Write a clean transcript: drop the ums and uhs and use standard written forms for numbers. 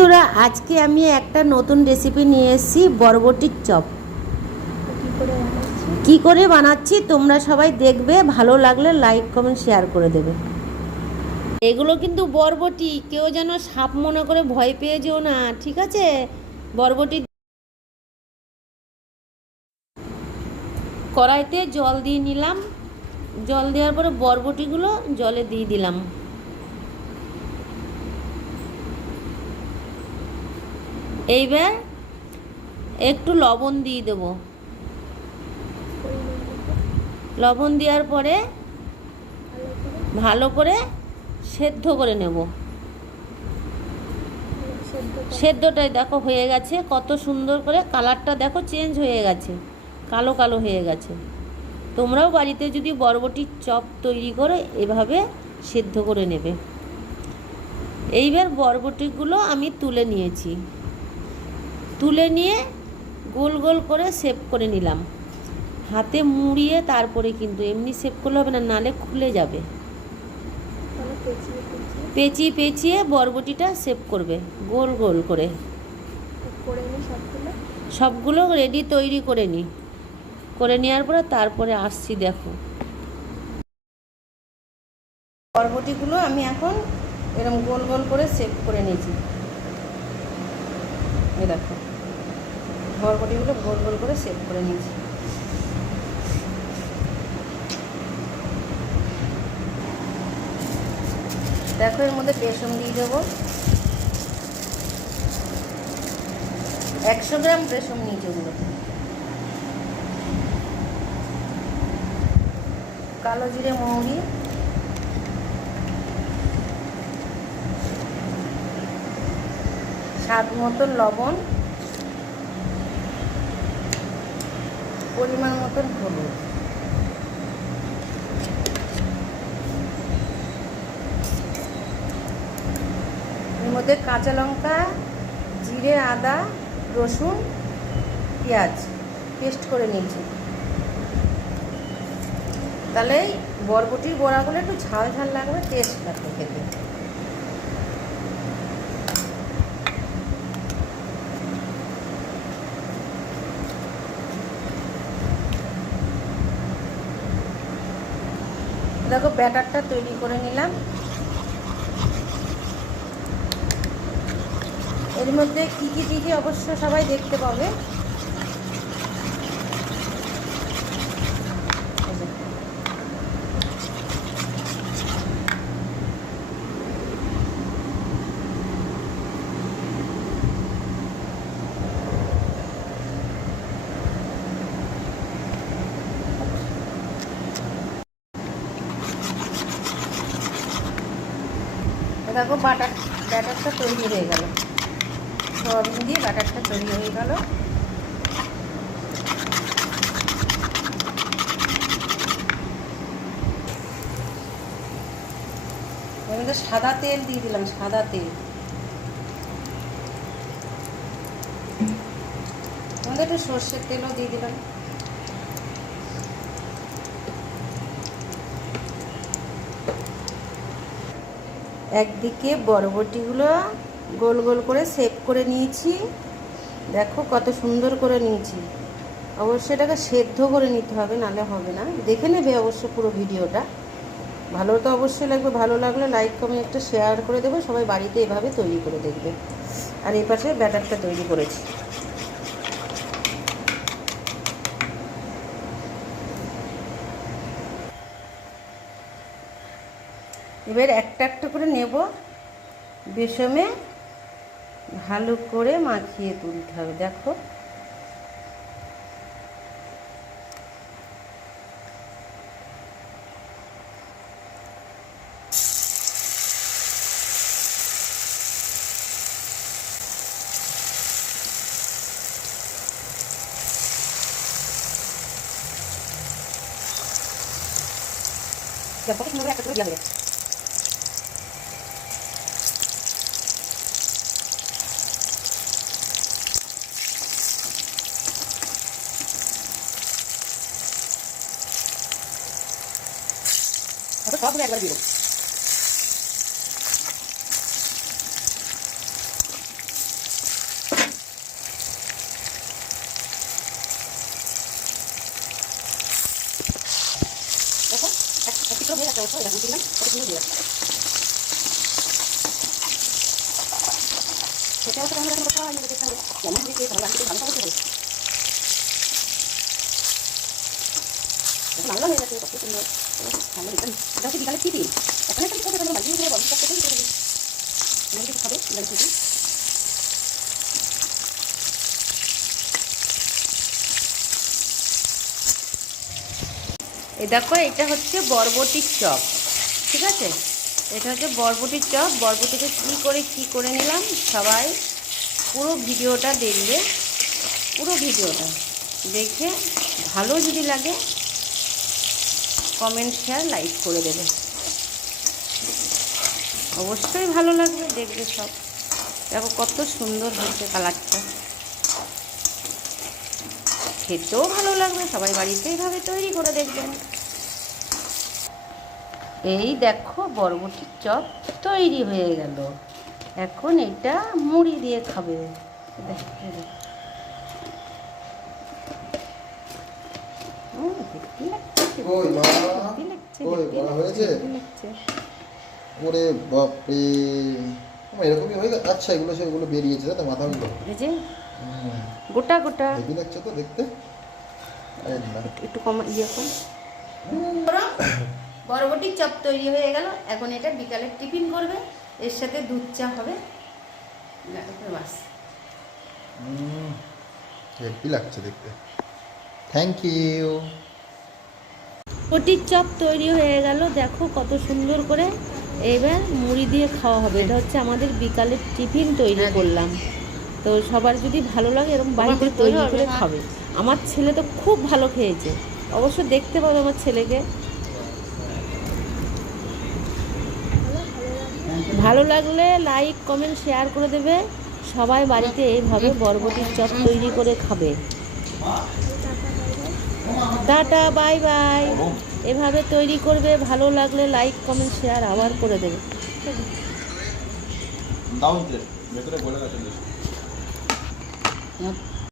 বন্ধুরা, আজকে আমি একটা নতুন রেসিপি নিয়ে এসেছি, বরবটির চপ। কি করে বানাচ্ছি তোমরা সবাই দেখবে, ভালো লাগলে লাইক কমেন্ট শেয়ার করে দেবে। এগুলো কিন্তু বরবটি, কেউ যেন সাপ মনে করে ভয় পেয়ে যেও না, ঠিক আছে? বরবটি কড়াইতে জল দিয়ে নিলাম, জল দেওয়ার পরে বরবটিগুলো জলে দিয়ে দিলাম। এইবার একটু লবণ দিয়ে দেবো। লবণ দেওয়ার পরে ভালো করে সেদ্ধ করে নেব। সেদ্ধটাই দেখো হয়ে গেছে, কত সুন্দর করে কালারটা দেখো চেঞ্জ হয়ে গেছে, কালো কালো হয়ে গেছে। তোমরাও বাড়িতে যদি বরবটির চপ তৈরি করো এভাবে সেদ্ধ করে নেবে। এইবার বরবটিগুলো আমি তুলে নিয়েছি, তুলে নিয়ে গোল গোল করে শেপ করে নিলাম। হাতে মুড়িয়ে তারপরে, কিন্তু এমনি শেপ করলে হবে না, নালে খুলে যাবে। পেঁচিয়ে পেঁচিয়ে বরবটিটা শেপ করবে গোল গোল করে। সবগুলো রেডি তৈরি করে নিই, করে নেওয়ার পরে তারপরে আসছি। দেখো বরবটিগুলো আমি এখন এরকম গোল গোল করে শেপ করে নিয়েছি। এই দেখো বরবটিগুলো গোল গোল করে শেপ করে নিয়েছি। দেখো এর মধ্যে বেসন দিয়ে দেবো, 100 গ্রাম বেসন নিয়েছি। ওগুলো কালো জিরে, মৌরি, স্বাদ মতন লবণ, পরিমাণ মতন হলুদ। এর মধ্যে কাঁচা লঙ্কা, জিরে, আদা, রসুন, পেঁয়াজ পেস্ট করে নিয়েছি। তাহলে বরবটির বড়াগুলো একটু ঝাল ঝাল লাগবে, টেস্ট লাগবে খেতে। দেখো ব্যাটারটা তৈরি করে নিলাম। এর মধ্যে কী কী দিয়েছি অবশ্য সবাই দেখতে পাবে। দেখো ব্যাটারটা তৈরি হয়ে গেল, সয়াবিন দিয়ে ব্যাটারটা তৈরি হয়ে গেল। এর মধ্যে সাদা তেল দিয়ে দিলাম, সাদা তেল। আমাদের একটু সর্ষের তেলও দিয়ে দিলাম। একদিকে বরবটিগুলো গোল গোল করে শেপ করে নিয়েছি, দেখো কত সুন্দর করে নিয়েছি। অবশ্যই এটাকে সেদ্ধ করে নিতে হবে, নালে হবে না। দেখে নেবে অবশ্য পুরো ভিডিওটা, ভালো তো অবশ্যই লাগবে। ভালো লাগলে লাইক কমেন্ট একটা শেয়ার করে দেবো। সবাই বাড়িতে এভাবে তৈরি করে দেখবে। আর এই পাশে ব্যাটারটা তৈরি করেছি। এবার একটা একটা করে নেব, বেসনে ভালো করে মাখিয়ে তুলতে হবে। দেখো কত সুন্দর একটা করে দেওয়া হয়ে যাচ্ছে। সবগুলো একবার দিয়ে দেবো। ভালো হয়ে গেছে, কত সুন্দর ভালো একদম। এটা হচ্ছে বিকালের টিফিন, এখন একটা করতে পারবো, বাড়ি থেকে বড় সব থেকে করে দিই না, কিছু খাবে বিকালের টিফিন। এই দেখো, এটা হচ্ছে বরবটির চপ, ঠিক আছে? এটা হচ্ছে বরবটির চপ। বরবটিকে কী করে নিলাম, সবাই পুরো ভিডিওটা দেখবে, পুরো ভিডিওটা দেখে ভালো যদি লাগে কমেন্ট, শেয়ার, লাইক করে দেবে। অবশ্যই ভালো লাগবে, দেখবে সব। দেখো কত সুন্দর হচ্ছে কালারটা, খেতেও ভালো লাগবে। সবাই বাড়িতে এইভাবে তৈরি করে দেখবেন। এই দেখো, বরবটির চপ তৈরি হয়ে গেল। এখন এটা মুড়ি দিয়ে খাবে। ওরে বাপরে, এরকমই হয়ে গেছে। আচ্ছা, এগুলো সেগুলো বেরিয়েছে তো মাথাগুলো, এই যে গোটা গোটা হেভি লাগছে তো দেখতে। একটু কম ইয়ে কম। বরবটির চপ তৈরি হয়ে গেল। এখন এটা বিকালে টিফিন করবে, এর সাথে দুধ চা হবে, বাস। হেভি লাগছে দেখতে। Thank you. বরবটির চপ তৈরি হয়ে গেল, দেখো কত সুন্দর করে। এবার মুড়ি দিয়ে খাওয়া হবে। এটা হচ্ছে আমাদের বিকালের টিফিন তৈরি করলাম। তো সবার যদি ভালো লাগে এরকম বাড়িতে তৈরি করে খাবে। আমার ছেলে তো খুব ভালো খেয়েছে, অবশ্য দেখতে পাবে আমার ছেলেকে। ভালো লাগলে লাইক, কমেন্ট, শেয়ার করে দেবে। সবাই বাড়িতে এইভাবে বরবটির চপ তৈরি করে খাবে। Tata, bye bye. এভাবে তৈরি করবে, ভালো লাগলে লাইক, কমেন্ট, শেয়ার আবার করে দেবে। ভেতরে বলে